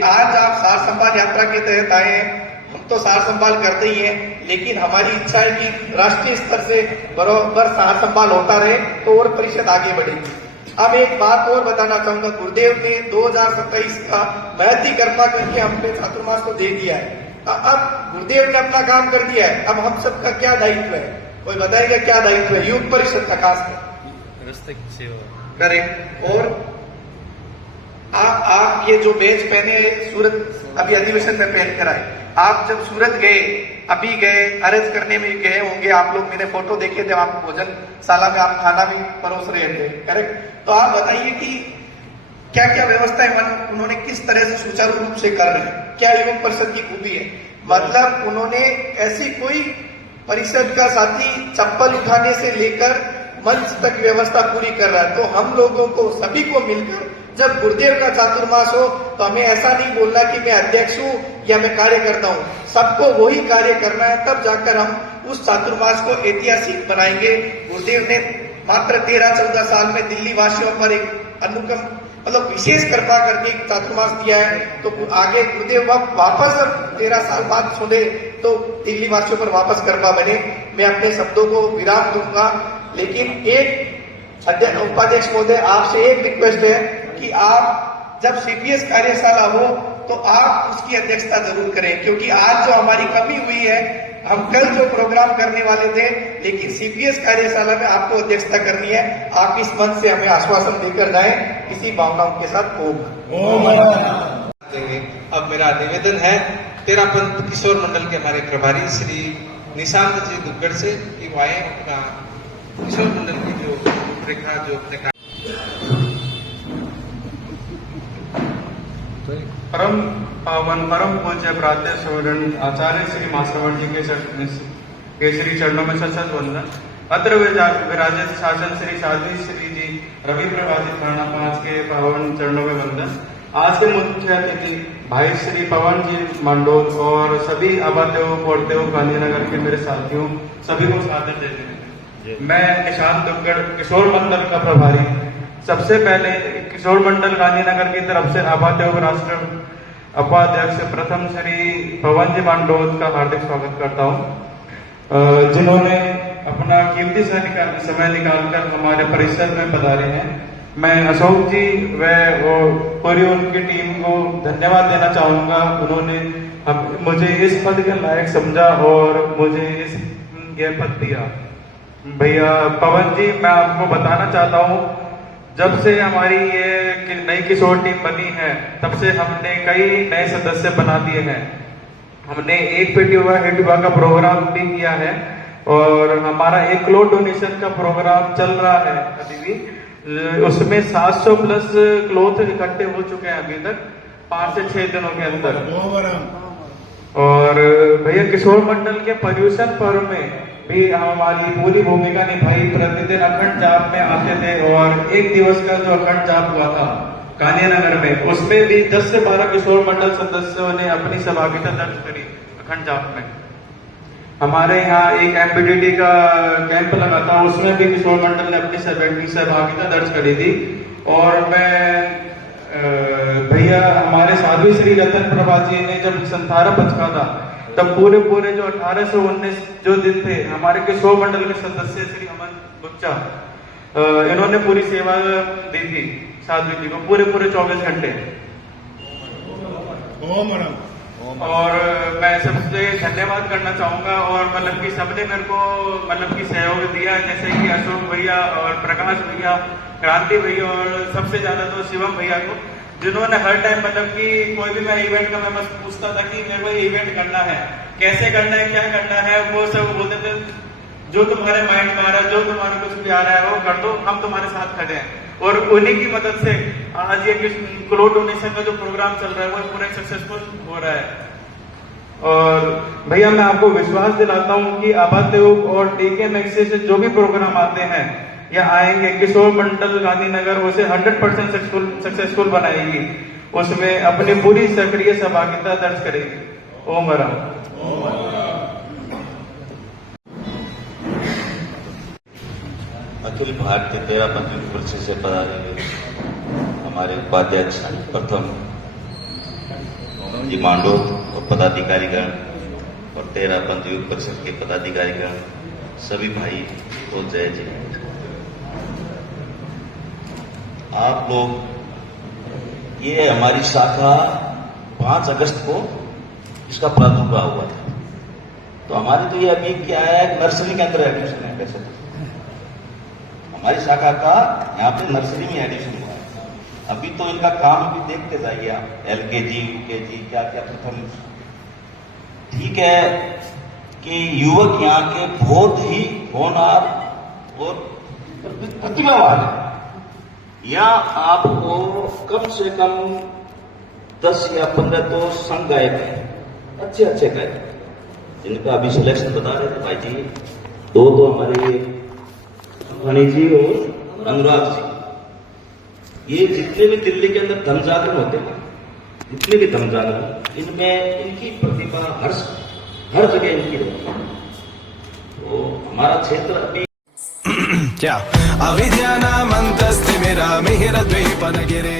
आज आप सार संभाल यात्रा के तहत आए हैं, हम तो सार संभाल करते ही हैं, लेकिन हमारी इच्छा है कि राष्ट्रीय स्तर से बराबर सार संभाल होता रहे तो और परिषद आगे बढ़ेगी। अब एक बात और बताना चाहूंगा, गुरुदेव ने 2027 का महती कृपा करके हमने चातुर्मास को दे दिया है। अब गुरुदेव ने अपना काम कर दिया है, अब हम सबका क्या दायित्व है, कोई बताएगा क्या दायित्व है युग परिषद का खास करेक्ट। और आप ये जो बैच पहने सूरत अभी अधिवेशन में पहन कर आए, आप जब सूरत गए, अभी गए, अर्ज करने में गए होंगे आप लोग, मैंने फोटो देखे जब आप भोजनशाला में आप खाना भी परोस रहे थे, करेक्ट। तो आप बताइए कि क्या क्या व्यवस्था है उन्होंने किस तरह से सुचारू रूप से कर रहे हैं, क्या युवक परिषद की खूबी है। मतलब उन्होंने ऐसी कोई परिषद का साथी चप्पल उठाने से लेकर मंच तक व्यवस्था पूरी कर रहा है। तो हम लोगों को सभी को मिलकर जब गुरुदेव का चातुर्मास हो तो हमें ऐसा नहीं बोलना कि मैं अध्यक्ष हूं या मैं कार्य करता हूं, सबको वही कार्य करना है, तब जाकर हम उस चातुर्मास को ऐतिहासिक बनाएंगे। गुरुदेव ने मात्र 13-14 साल में दिल्ली वासियों पर एक अनुकम मतलब विशेष कृपा करके एक चातुर्मास दिया है, तो आगे गुरुदेव वापस 13 साल बाद सुने तो दिल्ली वासियों पर वापस कृपा बने। मैं अपने शब्दों को विराम दूंगा, लेकिन एक उपाध्यक्ष महोदय आपसे एक रिक्वेस्ट है कि आप जब सीपीएस कार्यशाला हो तो आप उसकी अध्यक्षता जरूर करें, क्योंकि आज जो हमारी कमी हुई है, हम कल जो प्रोग्राम करने वाले थे, लेकिन सीपीएस कार्यशाला में आपको अध्यक्षता करनी है। आप इस मंच से हमें आश्वासन देकर जाएं, इसी भावनाओं के साथ ओम। अब मेरा निवेदन है तेरापंथ किशोर मंडल के हमारे प्रभारी श्री निशांत जी दुग्गड़ से कि वो आए अपना किशोर मंडल की जो रूपरेखा जो अपने परम पावन परम पूज्य प्रातः सुवर्ण आचार्य श्री माश्रवण जी के श्री चरणों में सशत वंदन। अत्र विराजित शासन श्री साध्वी श्री जी रवि प्रभाजित खरना 5 के पावन चरणों में वंदन। आज के मुख्य अतिथि भाई श्री पवन जी मंडोल और सभी आबादेव पोर्देव गांधीनगर के मेरे साथियों सभी को स्वागत देते हैं। मैं निशांत दुग्गड़ किशोर मंडल का प्रभारी। सबसे पहले किशोर मंडल गांधीनगर की तरफ से आबादेव राष्ट्र उपाध्यक्ष प्रथम श्री पवन जी मंडोल का हार्दिक स्वागत करता हूं, जिन्होंने अपना कीमती समय निकालकर हमारे परिसर में पधारे हैं। मैं अशोक जी व पूरी उनकी टीम को धन्यवाद देना चाहूंगा, उन्होंने मुझे इस पद के लायक समझा और मुझे यह पद दिया। भैया पवन जी, मैं आपको बताना चाहता हूं, जब से हमारी ये नई किशोर टीम बनी है तब से हमने कई नए सदस्य बना दिए हैं। हमने एक पेटी हुआ हिट हुआ का प्रोग्राम भी किया है और हमारा 1 करोड़ डोनेशन का प्रोग्राम चल रहा है अभी भी। उसमें 700 प्लस क्लोथ इकट्ठे हो चुके हैं अभी तक 5 से 6 दिनों के अंदर। और भैया किशोर मंडल के पर्यूषण पर्व में भी हमारी पूरी भूमिका निभाई। प्रतिदिन अखंड जाप में आते थे और एक दिवस का जो अखंड जाप हुआ था गांधीनगर में, उसमें भी 10 से 12 किशोर मंडल सदस्यों ने अपनी सहभागिता दर्ज करी अखंड जाप में। हमारे यहाँ एक एमपीडीटी का कैंप लगा था, उसमें भी किशोर मंडल ने अपनी सहभागिता दर्ज करी थी। और मैं भैया हमारे साध्वी श्री रतन प्रभा जी ने जब संथारा पचका था तब पूरे जो 18 से 19 जो दिन थे, हमारे किशोर मंडल के सदस्य श्री अमन बुच्चा इन्होंने पूरी सेवा दी थी साध्वी जी को पूरे 24 घंटे। और मैं सबसे धन्यवाद करना चाहूंगा और मतलब कि सबने मेरे को मतलब कि सहयोग दिया, जैसे कि अशोक भैया और प्रकाश भैया, क्रांति भैया और सबसे ज्यादा तो शिवम भैया को, जिन्होंने हर टाइम मतलब कि कोई भी मैं इवेंट का मैं बस पूछता था कि मेरे को इवेंट करना है, कैसे करना है, क्या करना है, वो सब बोलते थे जो तुम्हारे माइंड में आ रहा है, जो तुम्हारे कुछ भी आ रहा है वो कर दो, हम तुम्हारे साथ खड़े हैं। और उन्हीं की मदद से आज ये करोड़ डोनेशन का जो प्रोग्राम चल रहा है वो पूरा सक्सेसफुल हो रहा है। और भैया मैं आपको विश्वास दिलाता हूँ कि आबादेव और टीके मैक्सी से जो भी प्रोग्राम आते हैं या आएंगे, किशोर मंडल गांधीनगर उसे 100% सक्सेसफुल बनाएगी, उसमें अपनी पूरी सक्रिय सहभागिता दर्ज करेगी। ओम राम। अखिल भारतीय तेरापंथी परिषद से पधारे हमारे उपाध्यक्ष प्रथम जी मांडो और पदाधिकारीगण और तेरापंथी युग परिषद के पदाधिकारीगण, सभी भाई को जय जय। आप लोग, ये हमारी शाखा 5 अगस्त को इसका प्रादुर्भाव हुआ था, तो हमारी तो ये अभी क्या है, नर्सरी के अंदर एडमिशन है। वैसे तो हमारी शाखा का यहाँ पे नर्सरी में एडमिशन हुआ है। अभी तो इनका काम भी देखते जाइए आप, LKG, UKG, क्या क्या प्रथम। ठीक है कि युवक यहाँ के बहुत ही होनहार और प्रतिभावान है। यहाँ आपको कम से कम 10 या 15 तो संघ गायक हैं, अच्छे अच्छे गायक, जिनका अभी सिलेक्शन बता रहे थे भाई जी। 2 तो हमारे मणि जी और अनुराग जी। ये जितने भी दिल्ली के अंदर धम जागरण होते हैं, जितने भी धम जागरण, इनमें इनकी प्रतिभा हर जगह इनकी रहती है। तो हमारा क्षेत्र अभी क्या अविद्यानामन्तस्तिमिरमिहिरद्वीपनगिरे